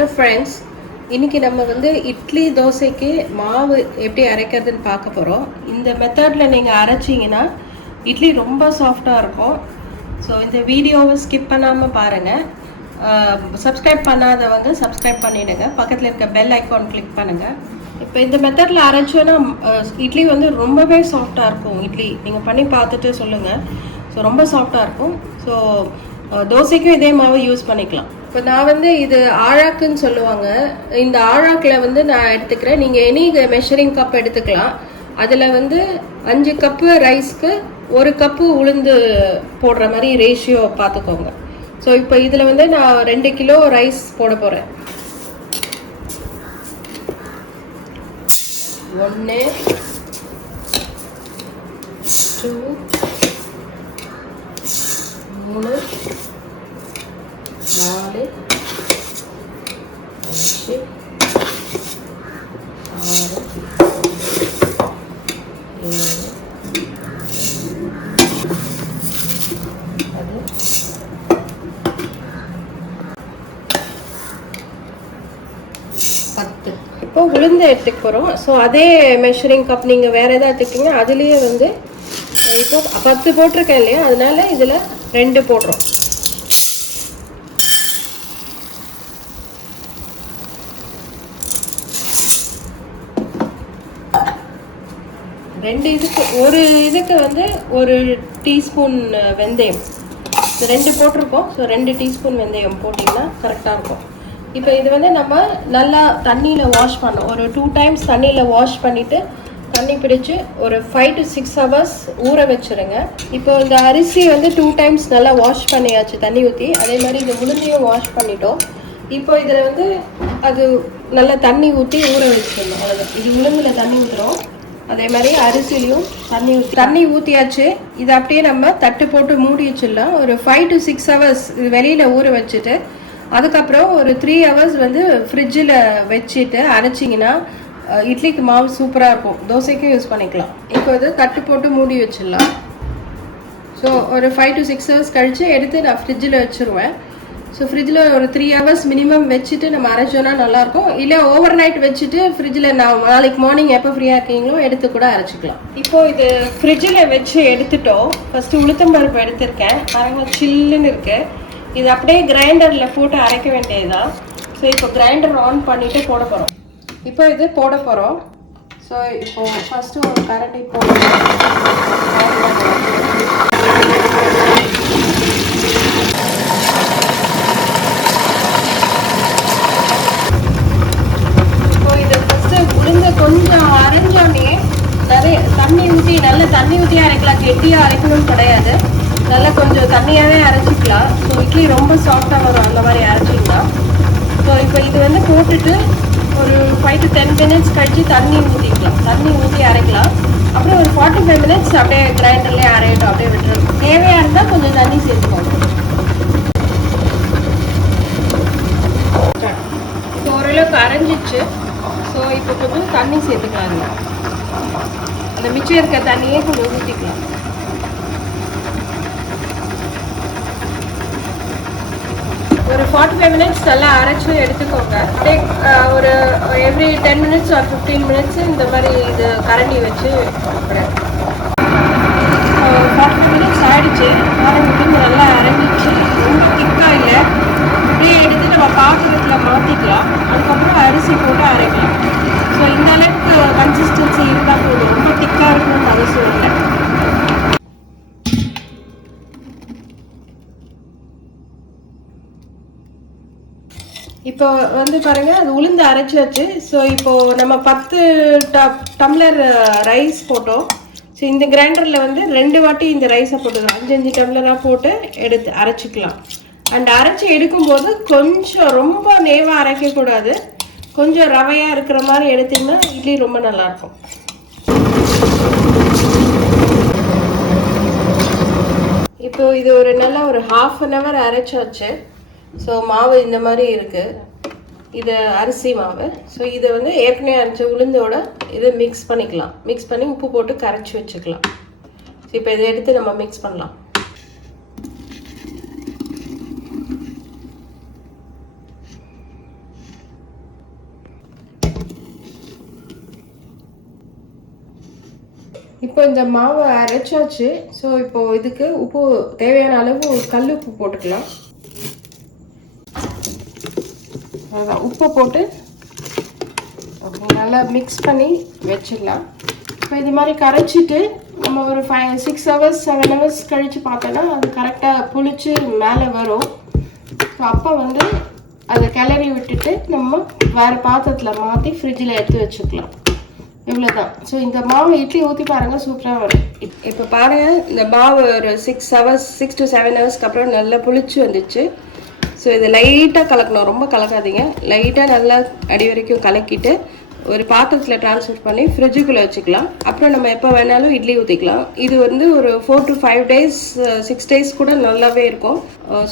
Hello friends, இன்றைக்கி நம்ம வந்து இட்லி தோசைக்கு மாவு எப்படி அரைக்கிறதுன்னு பார்க்க போகிறோம். இந்த மெத்தடில் நீங்கள் அரைச்சிங்கன்னா இட்லி ரொம்ப சாஃப்டாக இருக்கும். ஸோ இந்த வீடியோவை ஸ்கிப் பண்ணாமல் பாருங்கள். சப்ஸ்கிரைப் பண்ணாதவங்க சப்ஸ்கிரைப் பண்ணிவிடுங்க. பக்கத்தில் இருக்க பெல் ஐக்கான் கிளிக் பண்ணுங்கள். இப்போ இந்த மெத்தடில் அரைச்சோன்னா இட்லி வந்து ரொம்பவே சாஃப்டாக இருக்கும். இட்லி நீங்கள் பண்ணி பார்த்துட்டு சொல்லுங்கள். ஸோ ரொம்ப சாஃப்டாக இருக்கும். ஸோ தோசைக்கும் இதே மாவு யூஸ் பண்ணிக்கலாம். இப்போ நான் வந்து இது ஆழாக்குன்னு சொல்லுவாங்க. இந்த ஆழாக்கில் வந்து நான் எடுத்துக்கிறேன். நீங்கள் எனி மெஷரிங் கப் எடுத்துக்கலாம். அதில் வந்து 5 கப்பு ரைஸ்க்கு 1 கப்பு உளுந்து போடுற மாதிரி ரேஷியோ பார்த்துக்கோங்க. ஸோ இப்போ இதில் வந்து நான் 2 கிலோ ரைஸ் போட போகிறேன். 1 2 3 4 5 6 7 10. இப்போ உளுந்து எடுத்துக்க போகிறோம். ஸோ அதே மெஷரிங் கப் நீங்கள் வேறு எதாவது எடுத்துக்கிங்க. அதுலேயே வந்து இப்போ 10 போட்டிருக்கேன் இல்லையா, அதனால இதில் 2 போடுறோம். ஒரு இதுக்கு வந்து 1 டீஸ்பூன் வெந்தயம். 2 போட்டிருக்கோம். ஸோ 2 டீஸ்பூன் வெந்தயம் போட்டிங்கன்னா கரெக்டாக இருக்கும். இப்போ இது வந்து நம்ம நல்லா தண்ணியில் வாஷ் பண்ணோம். ஒரு 2 டைம்ஸ் தண்ணியில் வாஷ் பண்ணிவிட்டு தண்ணி பிடிச்சி ஒரு 5 to 6 hours ஊற வச்சுருங்க. இப்போ இந்த அரிசி வந்து 2 டைம்ஸ் நல்லா வாஷ் பண்ணியாச்சு தண்ணி ஊற்றி. அதே மாதிரி இந்த உளுந்தையும் வாஷ் பண்ணிட்டோம். இப்போ இதில் வந்து அது நல்லா தண்ணி ஊற்றி ஊற வச்சிடணும். அவ்வளோதான். இது உளுந்தில் தண்ணி ஊற்றுறோம். அதே மாதிரி அரிசிலையும் தண்ணி ஊற்றியாச்சு. இதை அப்படியே நம்ம தட்டு போட்டு மூடி வச்சிடலாம். ஒரு 5 to 6 hours இது வெளியில் ஊற வச்சுட்டு அதுக்கப்புறம் ஒரு 3 hours வந்து ஃப்ரிட்ஜில் வச்சுட்டு அரைச்சிங்கன்னா இட்லிக்கு மாவு சூப்பராக இருக்கும். தோசைக்கும் யூஸ் பண்ணிக்கலாம். இப்போ இது தட்டு போட்டு மூடி வச்சிடலாம். ஸோ ஒரு 5 to 6 hours கழித்து எடுத்து நான் ஃப்ரிட்ஜில் வச்சுருவேன். ஸோ ஃப்ரிட்ஜில் ஒரு 3 hours மினிமம் வச்சுட்டு நம்ம அரைச்சோன்னா நல்லாயிருக்கும். இல்லை ஓவர் நைட் வச்சுட்டு ஃப்ரிட்ஜில் நாளைக்கு மார்னிங் எப்போ ஃப்ரீயாக இருக்கீங்களோ எடுத்து கூட அரைச்சிக்கலாம். இப்போது இது ஃப்ரிட்ஜில் வச்சு எடுத்துட்டோம். ஃபஸ்ட்டு உளுத்தம்பருப்பு எடுத்திருக்கேன். பாருங்கள், சில்லுன்னு இருக்குது. இது அப்படியே கிரைண்டரில் போட்டு அரைக்க வேண்டியதுதான். ஸோ இப்போ கிரைண்டர் ஆன் பண்ணிவிட்டு போட போகிறோம். இப்போ இது போட போகிறோம். ஸோ இப்போது ஃபஸ்ட்டு ஒரு கரண்டி போடுறோம். கொஞ்சம் அரைஞ்சோடனே நிறைய தண்ணி ஊற்றி நல்ல தண்ணி ஊற்றி அரைக்கலாம். கெட்டியாக அரைக்கணும்னு கிடையாது. நல்லா கொஞ்சம் தண்ணியாகவே அரைச்சிக்கலாம். ஸோ இட்லி ரொம்ப சாஃப்டாக வரும் அந்த மாதிரி அரைச்சிக்கலாம். ஸோ இப்போ இது வந்து போட்டுட்டு ஒரு 5 to 10 minutes கழித்து தண்ணி ஊற்றிக்கலாம். தண்ணி ஊற்றி அரைக்கலாம். அப்புறம் ஒரு 45 minutes அப்படியே கிரைண்டர்லேயே அரையட்டும். அப்படியே விட்டுருணும். தேவையாக இருந்தால் கொஞ்சம் தண்ணி சேர்த்துக்கோங்க. ஸோ ஓரளவுக்கு அரைஞ்சிச்சு. ஸோ இப்போ கொஞ்சம் தண்ணி சேர்த்துக்கலாங்க. அந்த மிச்சம் இருக்க தண்ணியே கொஞ்சம் ஊற்றிக்கலாம். ஒரு 45 minutes நல்லா அரைச்சி எடுத்துக்கோங்க. ஒரு எவ்ரி 10 minutes or 15 minutes இந்த மாதிரி இது கரண்டி வச்சு 45 minutes ஆகிடுச்சு. ஆரம்பிட்டு நல்லா அரைஞ்சிச்சு. ரொம்ப திக்காக இல்லை. அப்படியே எடுத்து நம்ம பாத்திரத்தில் மாற்றிக்கலாம். அதுக்கப்புறம் அரிசி போட்டு அரைக்கலாம். ஸோ இந்த அளவுக்கு கன்சிஸ்டன்சி இருந்தால் போதும். ரொம்ப திக்காக இருக்கணும்னு அவசியம் இல்லை. இப்போ வந்து பாருங்கள், அது உளுந்து அரைச்சாச்சு. ஸோ இப்போது நம்ம 10 டம்ளர் ரைஸ் போட்டோம். ஸோ இந்த கிரைண்டரில் வந்து 2 வாட்டி இந்த ரைஸை போட்டுக்கலாம். 5 டம்ளராக போட்டு எடுத்து அரைச்சிக்கலாம். அண்ட் அரைச்சி எடுக்கும்போது கொஞ்சம் ரொம்ப நேவாக அரைக்கக்கூடாது. கொஞ்சம் ரவையாக இருக்கிற மாதிரி எடுத்திங்கன்னா இட்லி ரொம்ப நல்லாயிருக்கும். இப்போது இது ஒரு நல்லா ஒரு 1/2 hour அரைச்சாச்சு. ஸோ மாவு இந்த மாதிரி இருக்குது. இது அரிசி மாவு. ஸோ இதை வந்து ஏற்கனவே அரைச்ச உளுந்தோட இதை மிக்ஸ் பண்ணிக்கலாம். மிக்ஸ் பண்ணி உப்பு போட்டு கரைச்சி வச்சுக்கலாம். ஸோ இப்போ இதை எடுத்து நம்ம மிக்ஸ் பண்ணலாம். இப்போ இந்த மாவை அரைச்சாச்சு. ஸோ இப்போ இதுக்கு உப்பு தேவையான அளவு கல் உப்பு போட்டுக்கலாம். அதான் உப்பு போட்டு நல்லா மிக்ஸ் பண்ணி வச்சிடலாம். இப்போ இது மாதிரி கரைச்சிட்டு நம்ம ஒரு 6 ஹவர்ஸ் 7 ஹவர்ஸ் கழித்து பார்த்தோன்னா அது கரெக்டாக புளிச்சு மேலே வரும். ஸோ அப்போ வந்து அதை கிளறி விட்டுட்டு நம்ம வேறு பாத்திரத்தில் மாற்றி ஃப்ரிட்ஜில் எடுத்து வச்சுக்கலாம். இவ்வளோதான். ஸோ இந்த மாவு இட்லி ஊற்றி பாருங்கள், சூப்பராக வரும். இப்போ பாருங்கள், இந்த மாவு ஒரு 6 to 7 ஹவர்ஸ்க்கு அப்புறம் நல்லா புளிச்சு வந்துச்சு. ஸோ இதை லைட்டாக கலக்கணும், ரொம்ப கலக்காதீங்க. லைட்டாக நல்லா அடி வரைக்கும் கலக்கிட்டு ஒரு பாத்திரத்தில் ட்ரான்ஸ்ஃபர் பண்ணி ஃப்ரிட்ஜுக்குள்ளே வச்சுக்கலாம். அப்புறம் நம்ம எப்போ வேணாலும் இட்லி ஊற்றிக்கலாம். இது வந்து ஒரு 4 to 5 days 6 days கூட நல்லாவே இருக்கும்.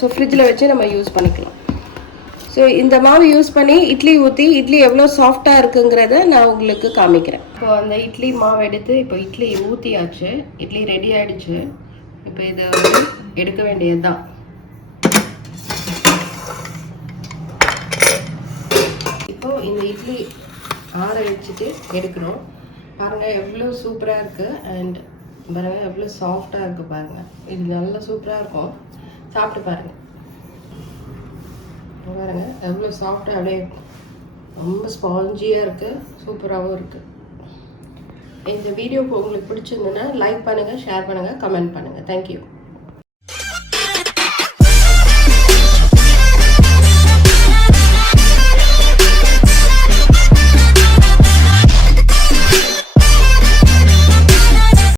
ஸோ ஃப்ரிட்ஜில் வச்சு நம்ம யூஸ் பண்ணிக்கலாம். ஸோ இந்த மாவு யூஸ் பண்ணி இட்லி ஊற்றி இட்லி எவ்வளோ சாஃப்டாக இருக்குங்கிறத நான் உங்களுக்கு காமிக்கிறேன். இப்போ அந்த இட்லி மாவு எடுத்து இப்போ இட்லி ஊற்றியாச்சு. இட்லி ரெடி ஆகிடுச்சு. இப்போ இதை வந்து எடுக்க வேண்டியது தான். இப்போது இந்த இட்லி ஆற வச்சுட்டு எடுக்கிறோம். பாருங்கள் எவ்வளோ சூப்பராக இருக்குது. அண்ட் பாருங்கள் எவ்வளோ சாஃப்டாக இருக்குது பாருங்கள். இது நல்லா சூப்பராக இருக்கும். சாப்பிட்டு பாருங்கள். பாருங்கள் எவ்வளோ சாஃப்டாக அப்படியே ரொம்ப ஸ்பாஞ்சியாக இருக்குது, சூப்பராகவும் இருக்குது. இந்த வீடியோ உங்களுக்கு பிடிச்சிருந்ததுன்னா லைக் பண்ணுங்கள், ஷேர் பண்ணுங்கள், கமெண்ட் பண்ணுங்கள். தேங்க்யூ.